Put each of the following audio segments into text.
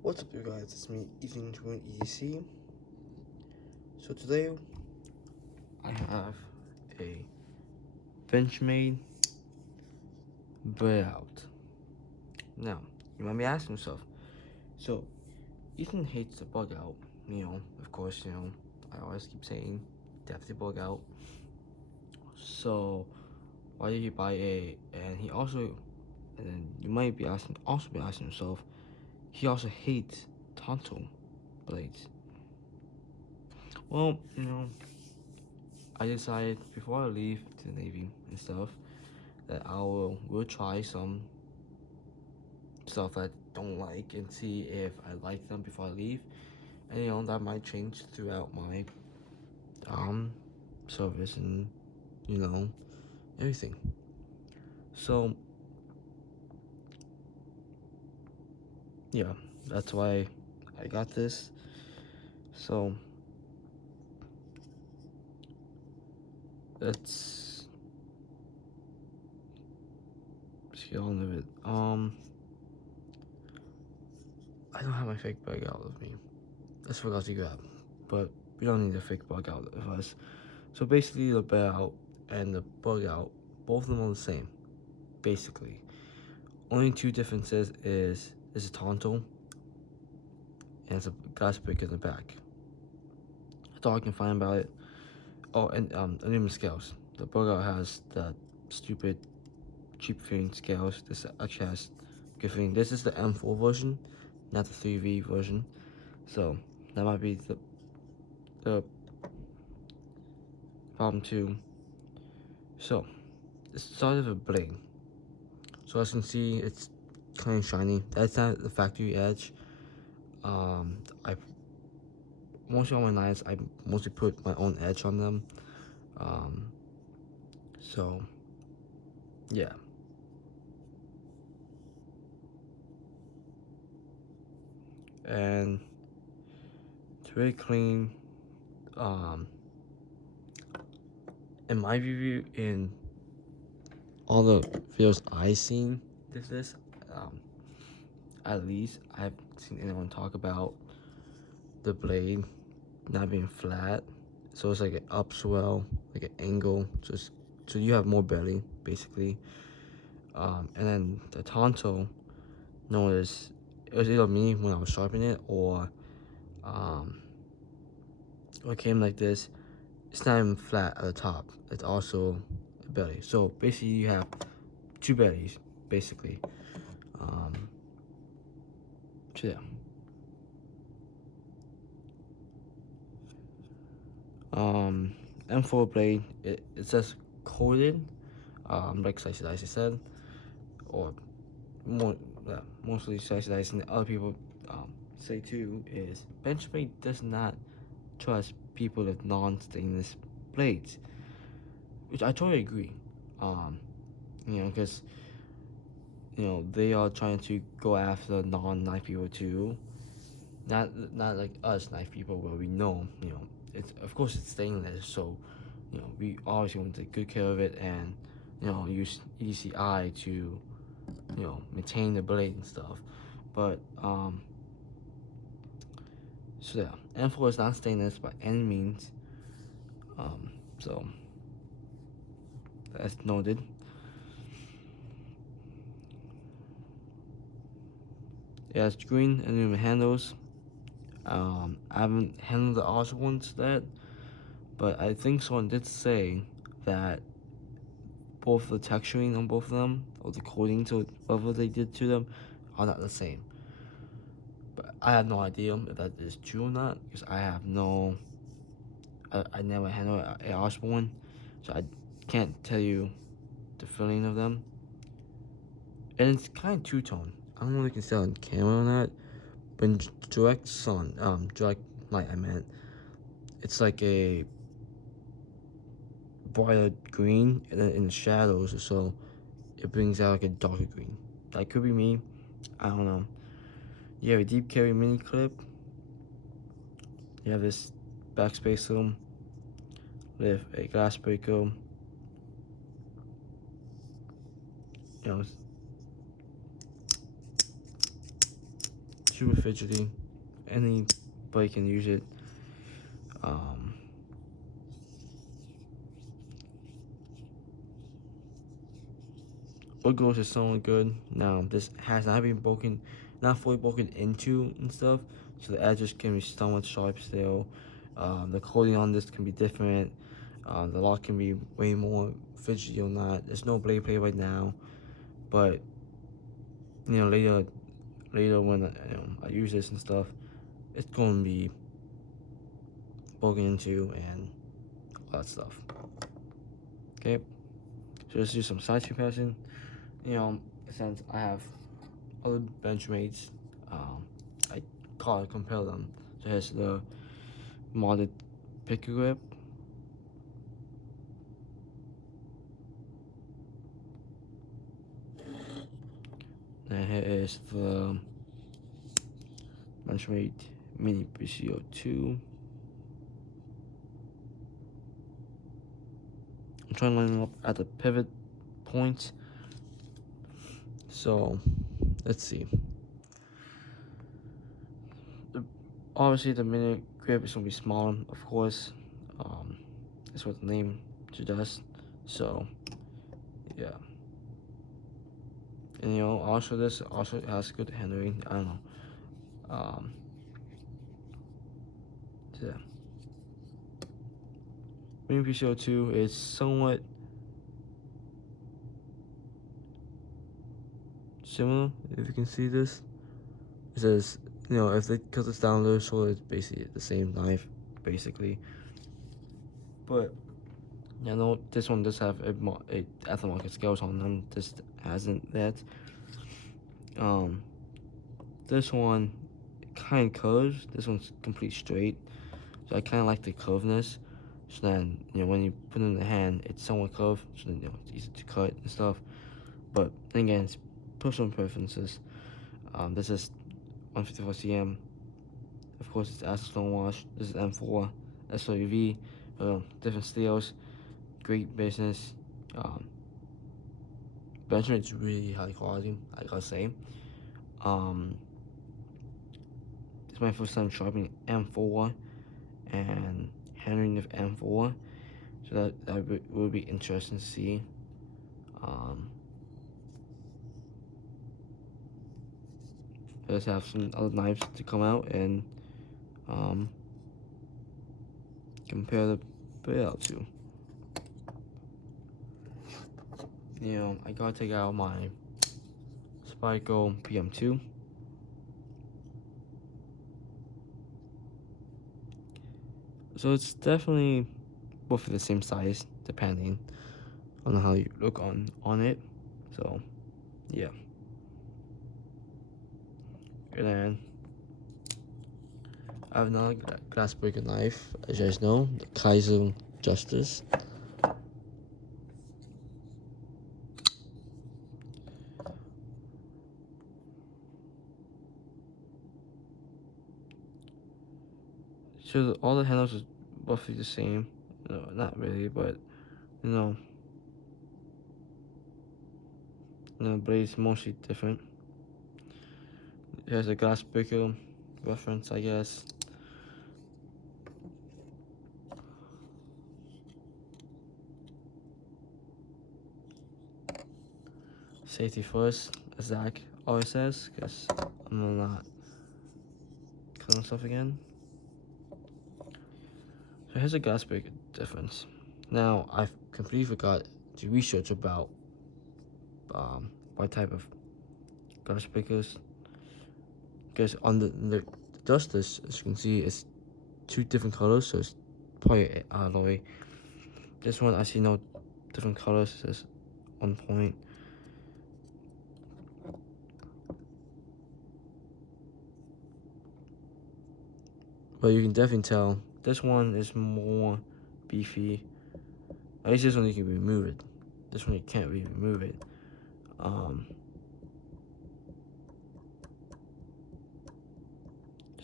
What's up, you guys? It's me, Ethan from EDC. So today I have a Benchmade bailout. Now you might be asking yourself, so Ethan hates the bug out. Of course, I always keep saying definitely bug out. So why did he buy a? And then you might be asking yourself, he also hates tonsil blades. Well, I decided before I leave to the Navy and stuff that will try some stuff I don't like and see if I like them before I leave. And that might change throughout my service and everything. So yeah, that's why I got this. So let's get on with it. I don't have my fake bug out with me. I just forgot to grab, but we don't need a fake bug out of us. So basically, the bug out and the bug out, both of them are the same, basically. Only two differences is a tonsil and it's a glass break in the back. That's all I can find about it. Oh, and aluminum scales. The bug out has the stupid, cheap fitting scales. This actually has good fitting. This is the M4 version, not the 3V version. So that might be the problem too. So it's started with a blade. So as you can see, it's kind of shiny. That's not the factory edge. I mostly on my knives, I mostly put my own edge on them. So yeah. And it's very clean. In my review, in all the videos I've seen, at least I've seen anyone talk about the blade not being flat, so it's like an upswell, like an angle, so you have more belly basically. And then the tonsil, notice it was either me when I was sharpening it or it came like this. It's not even flat at the top, it's also a belly. So basically you have two bellies basically. So yeah. M4 blade, it says coated, like sliced dice, I said, or mostly sliced dice, and other people say too is Benchmade does not trust people with non-stainless blades, which I totally agree. Because they are trying to go after non-knife people too, not like us knife people where we know it's, of course, it's stainless, so we always want to take good care of it and use EDCI to maintain the blade and stuff. But so yeah, M4 is not stainless by any means. So that's noted. It has green aluminum handles. I haven't handled the Oz ones yet, but I think someone did say that both the texturing on both of them, or the coatings or whatever they did to them, are not the same. But I have no idea if that is true or not, because I never handled a Osborne, so I can't tell you the feeling of them. And it's kind of two-tone. I don't know if you can see on camera or not, but in direct light, I meant, it's like a brighter green, and then in the shadows or so, it brings out like a darker green. That could be me. I don't know. You have a deep carry mini clip. You have this backspacer with a glass breaker. super fidgety. Anybody can use it. Wood gloss is somewhat good. Now this has not been broken, not fully broken into and stuff, so the edges can be somewhat sharp still. The coating on this can be different. The lock can be way more fidgety or not. There's no blade play right now, but later when I use this and stuff, it's going to be broken into and all that stuff. Okay, so let's do some side sweep passing. Since I have other Benchmades, I compare them. So here's the modded picker grip. And here is the Benchmade Mini BCO2. I'm trying to line them up at the pivot point. So let's see. Obviously, the mini grip is gonna be smaller, of course. That's what the name suggests. So yeah. And also this also has good handling. I don't know. Yeah. Mini PCO2 is somewhat similar, if you can see this. It says, if they cut this down a little short, it's basically the same knife, basically. But this one does have a aftermarket scales on them. This hasn't that. This one kind of curves. This one's complete straight. So I kind of like the curvedness. So then, when you put it in the hand, it's somewhat curved. So then, it's easy to cut and stuff. But then again, it's personal preferences. This is 154 cm. Of course, it's acid stone wash. This is M4 SOUV. Different steels. Great business. Benchmade's really high quality, I gotta say. It's my first time sharpening M4 and handling with M4, so that will be interesting to see. Let's have some other knives to come out and compare the bailout to. I gotta take out my Spyco PM2. So it's definitely both the same size, depending on how you look on it. So yeah. And then I have another glass breaker knife, as you guys know, the Kaiser Justice. So all the handles are roughly the same. No, not really, but the blade's mostly different. Here's a glass breaker reference, I guess. Safety first, as Zach always says, because I'm not cutting stuff again. So here's a glass breaker difference. Now, I completely forgot to research about what type of glass breakers, because on the Justice, as you can see, it's two different colors, so it's probably alloy. This one I see no different colors, it's just on point. But you can definitely tell this one is more beefy. At least this one you can remove it. This one you can't really remove it.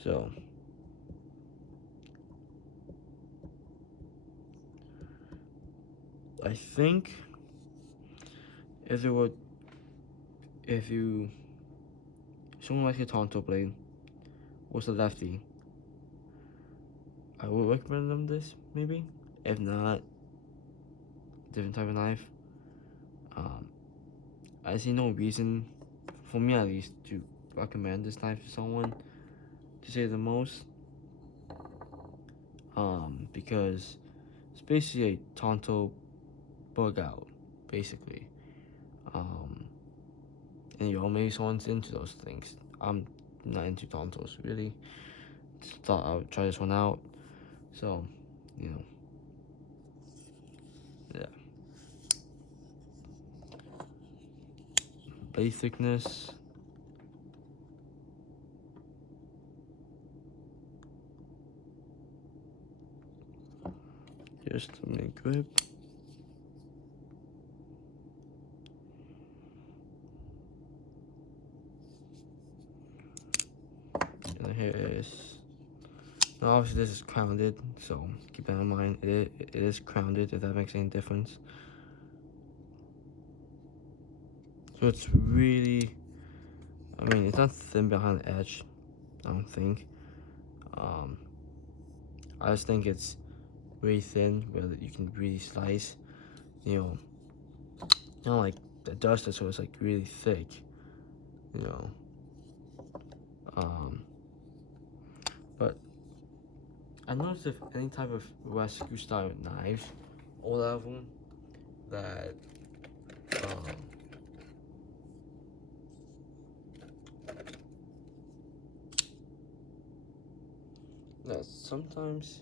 So I think if someone likes a Tonto blade, was a lefty, I would recommend them this, maybe. If not, different type of knife. I see no reason, for me at least, to recommend this knife to someone, to say the most. Because it's basically a Tonto bug out, basically. And maybe someone's into those things. I'm not into Tontos, really. Just thought I would try this one out. So, yeah. Blade thickness. Just a mini grip. And here is. Now obviously this is crowned, so keep that in mind. It is crowned, if that makes any difference. So it's really, I mean, it's not thin behind the edge, I don't think. I just think it's really thin where you can really slice, not like the duster, so it's like really thick, but I noticed if any type of rescue style knives, all of them, that sometimes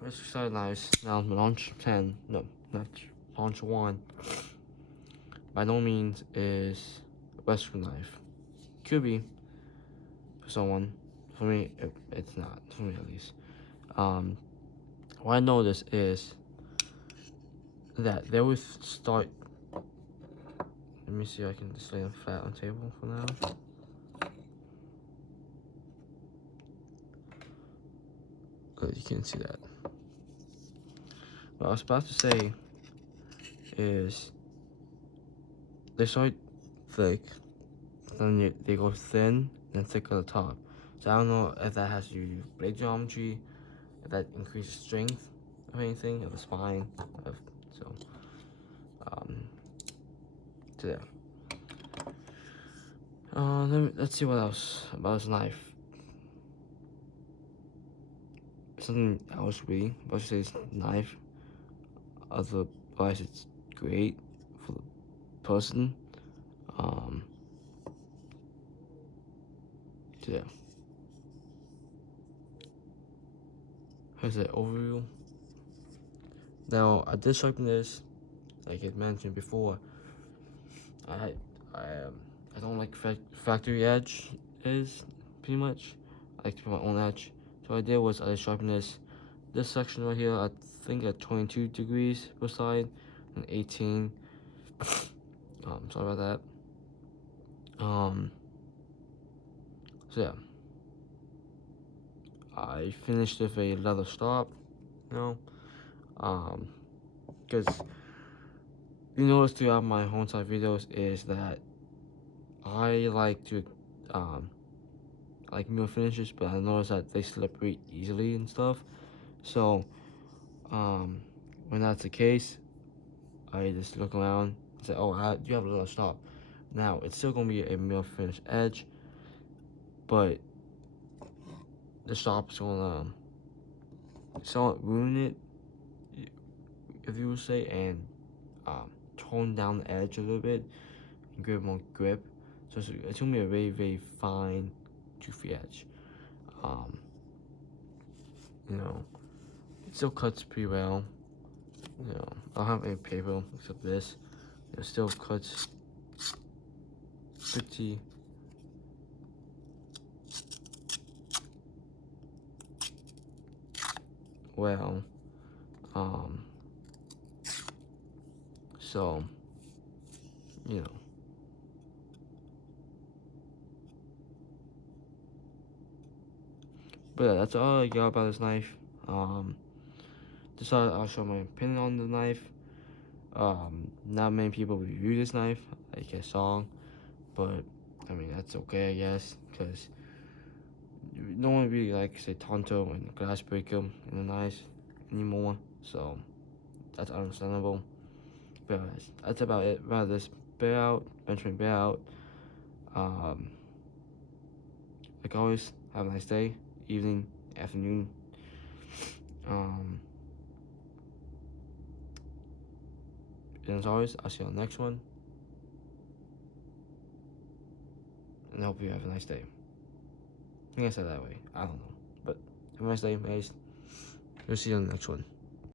rescue style knives, now launch 10, no, not launch 1, by no means is a rescue knife. Could be for someone. For me, it's not. For me, at least. What I noticed is that they would start. Let me see if I can just lay them flat on the table for now. You can't see that. What I was about to say is they start thick, then they go thin, then thick at the top. So I don't know if that has to do with blade geometry, if that increases strength of anything, of the spine, so yeah. Let's see what else about this knife. Something else really about this knife. Otherwise, it's great for the person. So yeah. Here's the overview. Now I did sharpen this, like I mentioned before. I don't like factory edge is pretty much. I like to put my own edge. So what I did was I sharpened this section right here. I think at 22 degrees per side and 18. Sorry about that. So yeah. I finished with a leather stop, because you notice throughout my home side videos is that I like to like mirror finishes, but I noticed that they slip really easily and stuff. So when that's the case, I just look around and say, oh, I do have a little stop. Now it's still gonna be a mirror finish edge, but the stop's gonna somewhat ruin it, if you would say, and tone down the edge a little bit and give it more grip. So it's gonna be a very, very fine, toothy edge. It still cuts pretty well. I don't have any paper except this. It still cuts pretty well. So but yeah, that's all I got about this knife. Just thought I'll show my opinion on the knife. Not many people review this knife, like a song, but I mean that's okay, I guess, because no one really likes a Tonto and Glass Breaker in the knives anymore, so that's understandable. But that's about it. About this bailout, Benchmade bailout. Um, like always, have a nice day, evening, afternoon. And as always, I'll see you on the next one. And I hope you have a nice day. I think I said that way. I don't know. But have a nice day, guys. We'll see you on the next one.